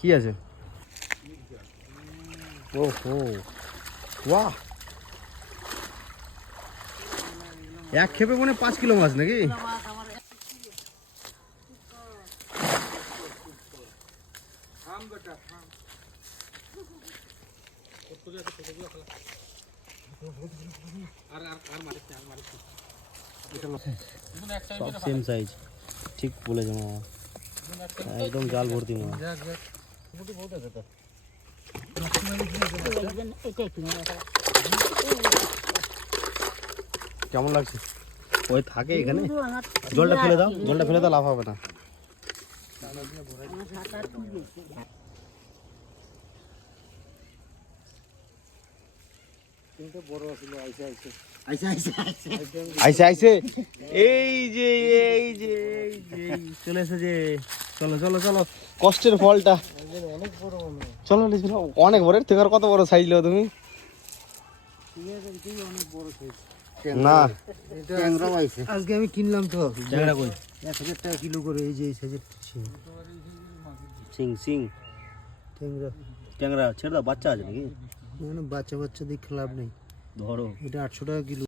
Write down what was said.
কি আছে? ওহো, বাহ, এক খেপে মনে 5 কিলো মাছ নাকি? সব সেম সাইজ, ঠিক বলেছে মামা, একদম জাল ভর্তি মাছ। কেমন লাগছে? ওই থাকে এখানে, জলটা ফেলে দাও, জলটা ফেলে দাও, লাভ হবে না। আইসে আইসে, এই যে এই যে এই যে চলে এসেছে। চলো চলো চলো, কষ্টের ফলটা। চলো চলো, অনেক বড়। থেকে আর কত বড় সাইজ লো তুমি? না, আজকে আমি কিনলাম তো ট্যাংরা। কই 1000 টাকা কিলো করে। এই যে এই সাইজের সিং সিং ট্যাংরা। ট্যাংরা ছেড়ে দাও, বাচ্চা আছে নাকি? বাচ্চা বাচ্চা দেখে লাভ নেই, ধরো। এটা 800 টাকা কিলো।